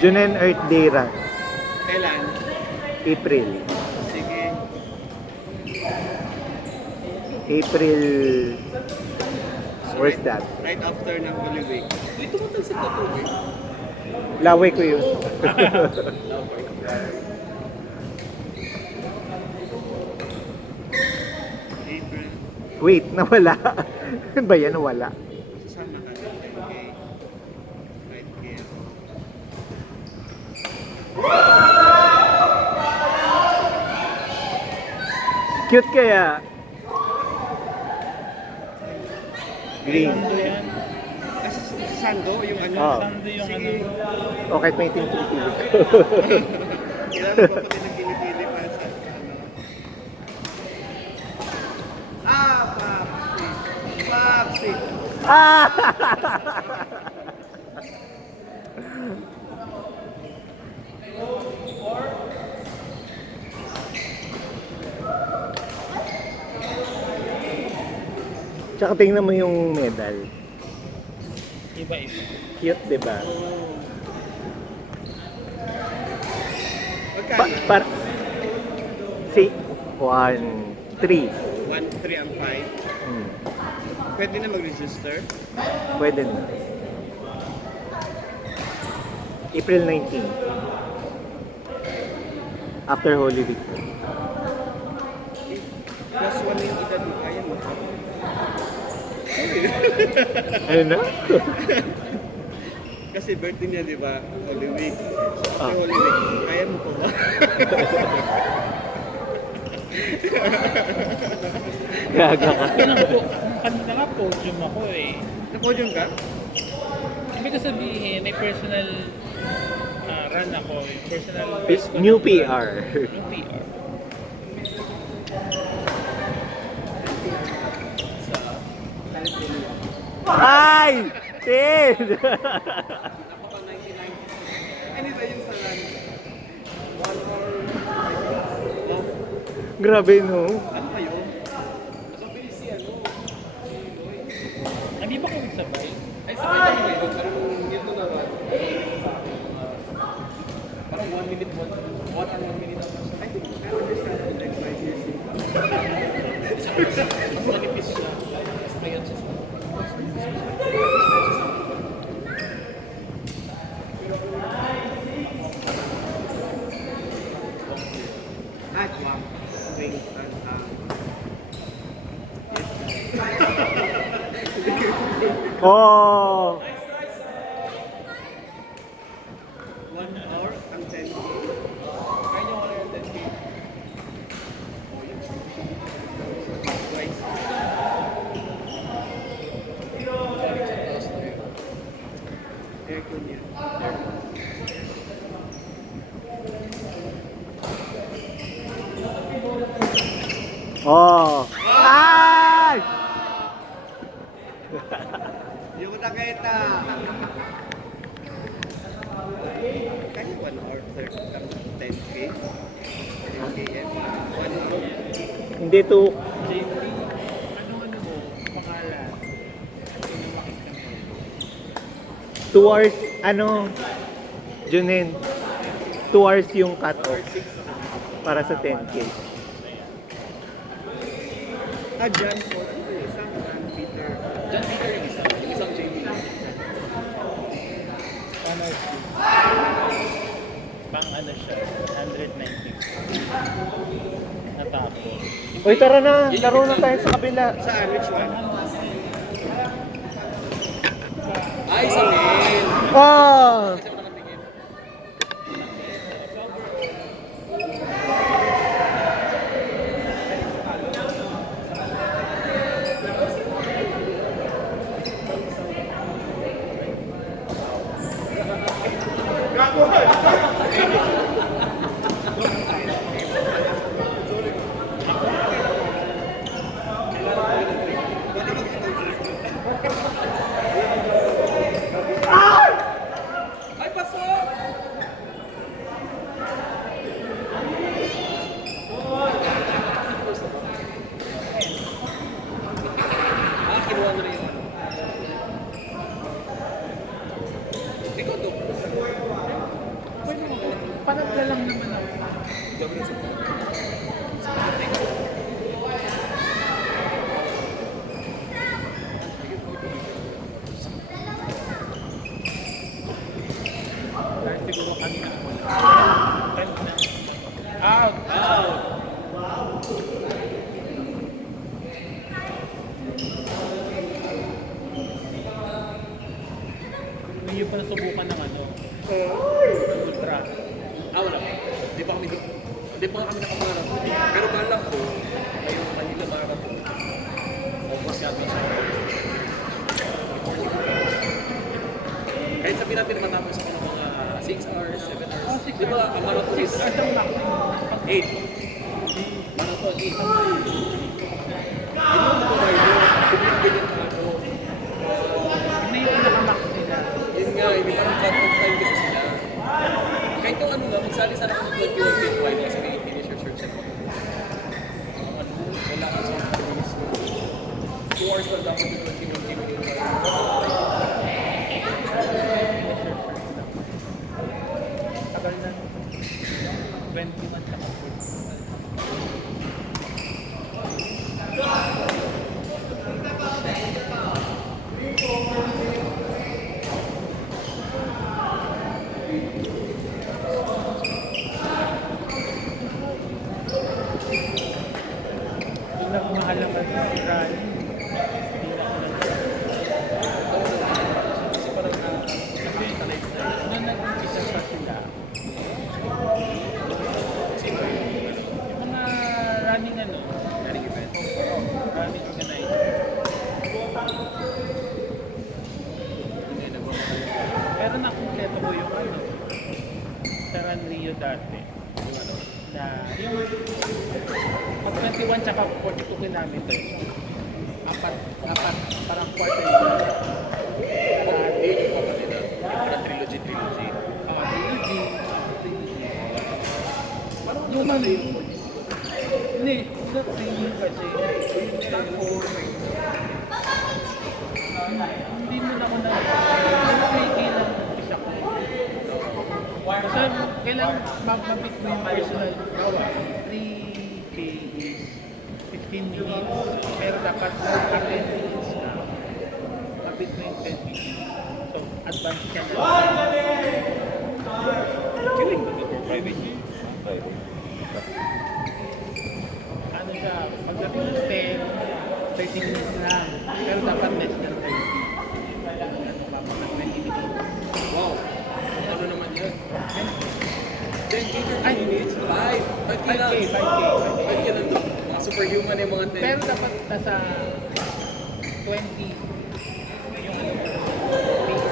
Junen Earth Day Run. Kailan? April. Sige. April... Where's that? Right after ng Holy Week. Uy, tumatalsik na tubig. Laway ko yun. April. Wait, nawala. Ba yan nawala? Saan nakalagay? Okay. Right here. Cute kaya. Green. Sando yan. Ah, sa Sando, yung ano? Oh. Sando yung Sige. ano. O kahit may tinitili. Kailangan ko pati ng pinipili para sa ano. Ah, Papsi. Papsi. Ah! Tsaka tingnan mo yung medal. Iba-iba. Cute, di ba? Magkano? Par si 1, 3. 1, 3, and 5. Pwede na mag-register? Pwede na. April 19. After Holy Week. Plus 1 na yung edad mo. Kaya mo. Ano na? Kasi birthday niya, di ba? Holy Week. So, after Ah. Holy Week, kaya mo po ba? Gaga ka. Kanina nga podium ako eh. Na-podium ka? Ibig ko sabihin, may personal run ako. Personal best ko New ng PR. run. New PR. Ay! Tin! Ano ba yung sa run? 1 hour. Oh, Grabe no. ano kayo? Nakabilis si ano? Hindi ba kami sabay? Ay, sabay kami kayo. Parang yun naman. Parang 1 minute, 1 minute ako. I think, I understand it like 5 years ago. Mas manipis siya. Mas mayat siya. At one swing and Oh! 1 hour and 10K. Kaya nyo wala yung 10K. Twice. Aircon yan. Aircon. Oh! Ay! Yung nakita. Kaya 1 hour 30 lang 10K. 10K yan. 1 hour. Hindi to. JP, ano mo? Pangalan? Sino makita mo? 2 hours, ano? Junin. 2 hours yung cut-off para sa 10K. Ah, John Paul. Ano ba yung isang John Peter? John Peter yung isa. Yung isang JP. Pang ano siya? 190. Natapos. Uy, tara na. Laro na tayo sa kabila. Saan? Which one? Ay, sa mail. Oh! Kasi ako nakatingin. Ay, Hindi pa nasubukan ng ano, ultra. Wala pa. Hindi pa kami nakamarathon. Pero balak ko, ngayong Manila Marathon, August yata siya. Kahit sabihin natin matapos ako ng mga 6 hours, 7 hours. Oh, 6 Di ba, ang marathon is 6 hours ang maximum. 8. Marathon 8. Hindi mo kumayo. Bigyan ka ano. Hindi yung pinaka-max nila. Yun nga, hindi parang cut-off time kasi sila. Kahit yung ano nga, magsali sana ako ng 21-25 kasi may finish your search ako. Wala ang sa finish ko. 2 hours pa dapat yung 21-25. Tagal na. 21 tsaka 40. Yung nagmahalaman ng rally, hindi na ako Kasi parang nakakita na yun. nung nag-umpisa pa sila, Sino yun? yung mga running ano, Running event. running organizer. Hindi na ba? Pero nakumpleto ko yung ano, sa Run Rio dati. Yung ano? Na yung pag 21 tsaka 42 kilometers, apat, parang quarter yun. Hindi yung kapatid na. Yung parang trilogy. Trilogy. Parang Yung ano yun? Hindi, not training kasi. Tapos, hindi mo na ako na 3K lang isa ko. Basta kailangan mabit mo yung personal gawa. 3K is 15 minutes, pero dapat 10 minutes na. Mabit mo yung 10 minutes. So, advance ka na. Killing ba ito for private? Ano siya, pagdating ng 10, 30 minutes lang. Pero dapat less than 30. Ano ba, mga 20 minutes. Wow! Ano naman yan? 10K 30 Ay. minutes? 5K lang. 5K. 5K lang. Mga superhuman yung mga 10. Pero dapat nasa 20 yung ano, pace.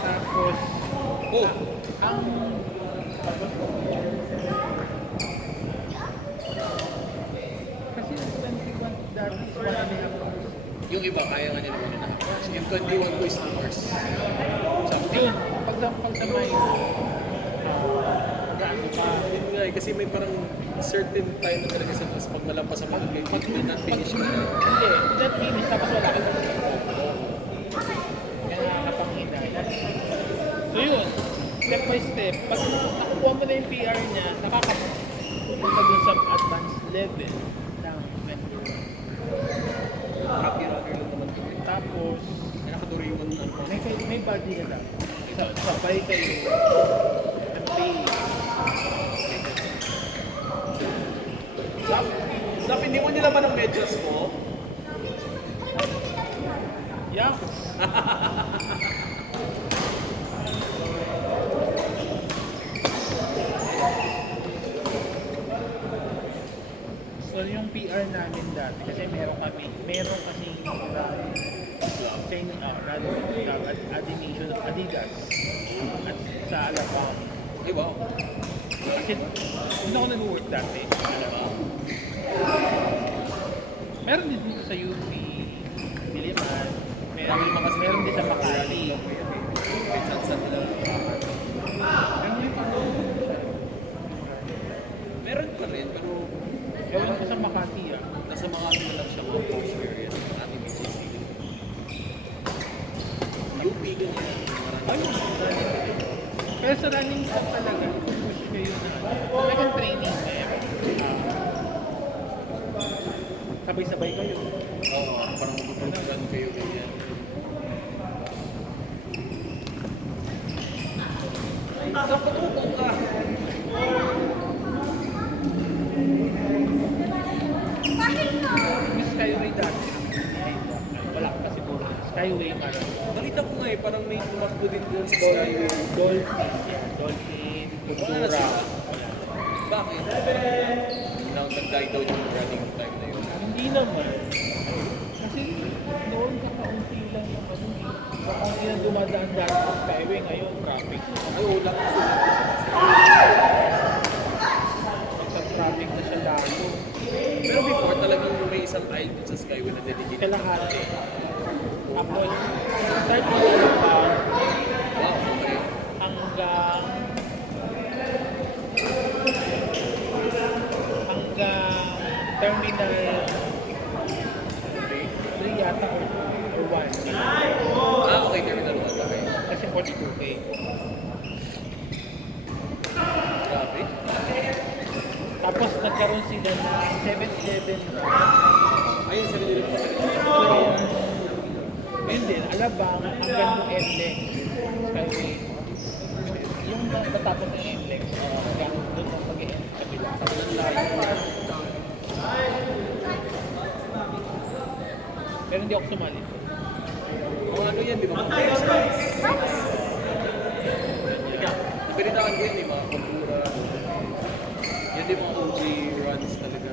Tapos, Oh! ang kasi yung 21 dati is 1 and a half hours. Yung iba, kaya nga nila 1.5 hours. Yung 21 ko is 2 hours. Something. Yun, pag sa may gaano ka, Yun nga eh, kasi may parang certain time na talaga sa tapos pag malampas sa mga game, pag hindi not finish ka na. hindi, that finish tapos wala ka na. Kaya nakakapanghinay. So yun, step by step, pag nakukuha mo na yung PR niya, nakakapunta dun sa advanced level ng mentor. Happy runner lang naman kami. Tapos, May nakaturo yung ano. may body ka lang. Sabay kayo. And play. Zap, hindi mo nila ba ng medyas mo? Yeah. So yung PR namin dati, kasi meron kasi training at Adidas at sa Alabang. Ay wow. Kasi doon ako nag-work dati sa Alabang. Meron din dito sa UP, Diliman, meron din sa Makati. Minsan nila. Meron pa rin, pero Ewan ko sa Makati ah. nasa mga ano na lang siya mga post area. Natin BGC. UP ganyan. Marami. Pero sa running club talaga, push kayo na talagang training meron. Sabay-sabay kayo. Oo, parang magpapagpugan kayo ganyan. Dapat mo ka. Yung Skyway dati, wala pa siguro. Skyway marathon. Bakit Nakita ko nga eh, parang may tumakbo din doon sa Skyway. Dolphin. Yan. Dolphin. Wala na Kultura. sila. Bakit? Nag-die down yung running time na yun. Hindi naman. Kasi noon kakaunti lang yung ano eh. Kakaunti lang dumadaan dati sa Skyway. Ngayon, traffic. Ay, wala ko sila. Magka-traffic na siya lalo. Pero before talagang may isang aisle dun sa Skyway na dedicated. Kalahati. Tapos, start mo lang pa Wow, okay. hanggang terminal 3 yata or 1. Ah, okay, terminal 1. Okay. Kasi 42K. Grabe. Tapos nagkaroon sila ng 7-7 run. Ayun, sa nililip ko. So, yun din, Alabang hanggang yung NLEX. Kasi yung natapos ng NLEX, hanggang doon ang mag-end sa kabila. Pero hindi ako sumali. Kung ano yan, di ba? Mga Nabiritaan ko yun, di ba? Kultura. Yan di mga OG runs talaga.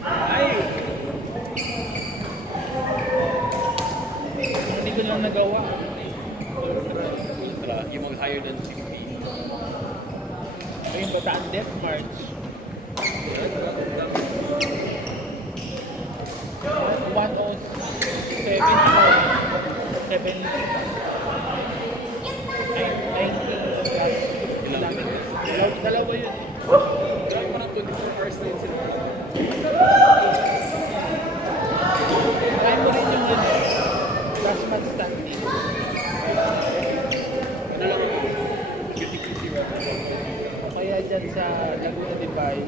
Ay! Hindi ko lang nagawa. Tara, yung mga higher than 50. Ayun, Bataan Death March. Yan, tara, tara. 107 7 90 kilometers. Dalawa yun. Grabe, parang 24 hours na yun sila. Kaya mo rin yung ano, last man standing. Ano lang, cutie-cutie run. O kaya dyan sa Laguna de Bay,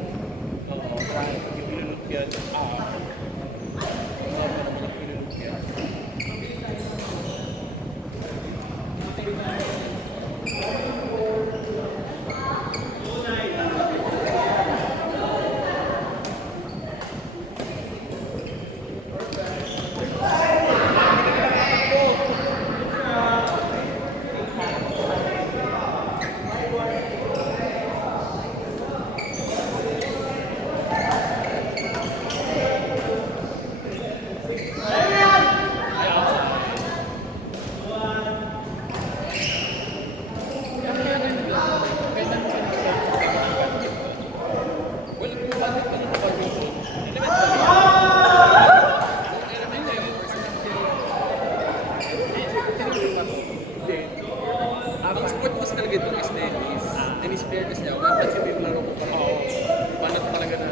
Oo, yung pinulot yan. Mga pinulot yan. Well, kung bakit ka nung bagay ko, elementary. Hindi. Ang sport ko kasi talaga itong is tennis. Tennis player kasi ako. Napansin mo yung laro ko parang banat talaga na.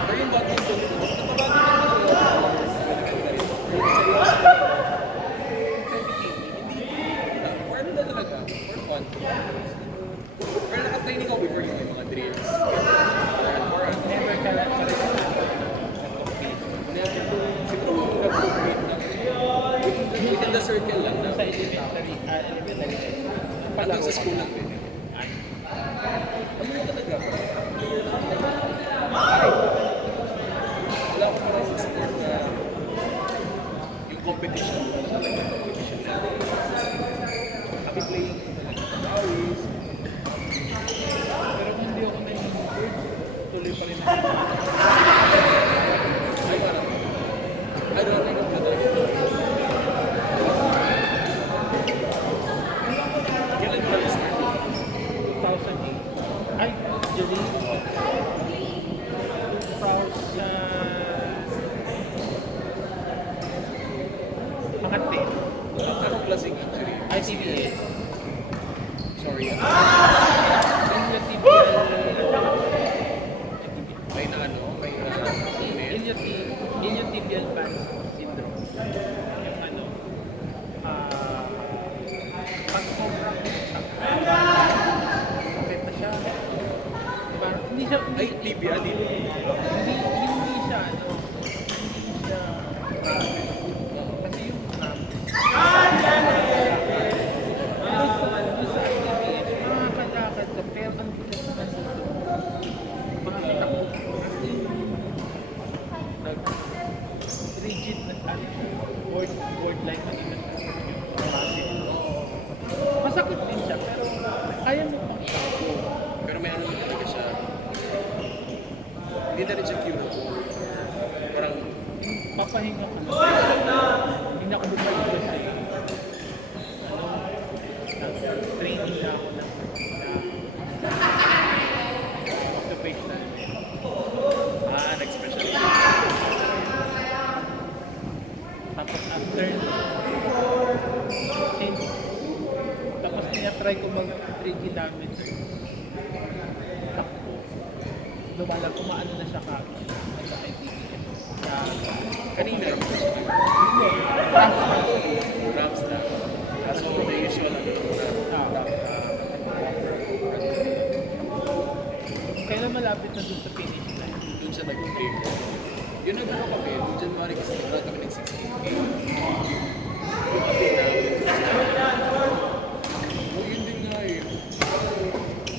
Pero yung badminton, napabadminton ako. For ano na talaga? For fun. Pero nakatraining ako before yung may mga drills. For ano? Never ka lang Siguro nag-compete lang. Within the circle lang na. sa elementary high school. Hanggang sa school lang din. Ay, Ano yun talaga? Wala ko parang sa sport na yung competition na talaga. Competition na. Happy playing talaga. Always. pero kung hindi ako nag-injured, tuloy pa rin ako. Ay, parang. I don't think I'm gonna. Kailan mo na-start? 2008. Ay, actually, 2000, mga 10. Anong klaseng injury? ICBS. Sorry. Iliotibial, May na ano? May na iliotibial band syndrome. Yung ano, pag sobrang sakit na siya. Diba? Hindi siya, Ay, tibia dito. hindi siya, ano, hindi siya, kasi yung cramp. Doon sa ICBS, makakalakad ka, pero ang bigat naman dito. Makakita ko, hindi na rin siya curable. Parang, Papahinga ka na. Hindi na ako bumalik kasi training na ako ng occupational. nag-special. Tapos after, since, tapos tinatry ko mag 3 kilometers. Takbo. Lumalag, kumaano na siya kagad. Nagka-ITBS. Kanina, Rams na. Kaso may usual Kailan malapit na dun sa finish line? doon siya nag-claim. Yun ang ano kami, noong January kasi nagkaroon kami ng 16K. Yung update na, yun din nga eh.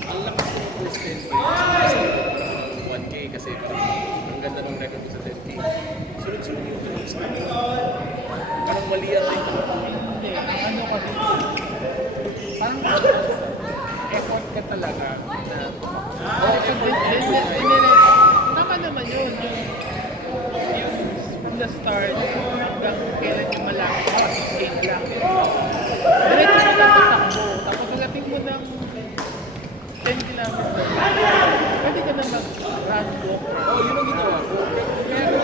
Ang lakas ko ng first 10K. Kasi parang 1K kasi parang ang ganda ng record ko sa 10K. Sunod-sunod yung drops na. Parang mali yata yung Hindi, ano kasi, parang effort ka talaga na tama naman yun, yung from the start hanggang kailan yung malaki, kasi skate lang. Diretso ka lang takbo, tapos pagdating mo ng 10 kilometers, pwede ka na mag-run walk. Oh, yun ang ginawa ko. Pero,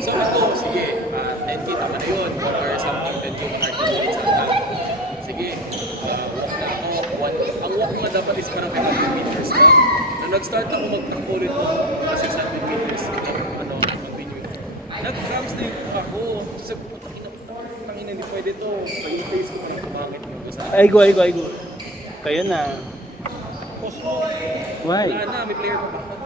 so ito, sige, 10K tama na yun. Or something, 10K mga 30 minutes na lang. Sige, walk na ako. Ang walk nga dapat is parang 500 meters lang. Nung nag-start ako magtakbo rin mo, kasi 600 meters, mag-continue. Nag-cramps na yung ako. Sabi ko, tangina, hindi pwede to. Yung face ko, parang kumakit yung gusto. Aigo. Kayo na. Tapos mo, Why? Wala na, may player pa ba?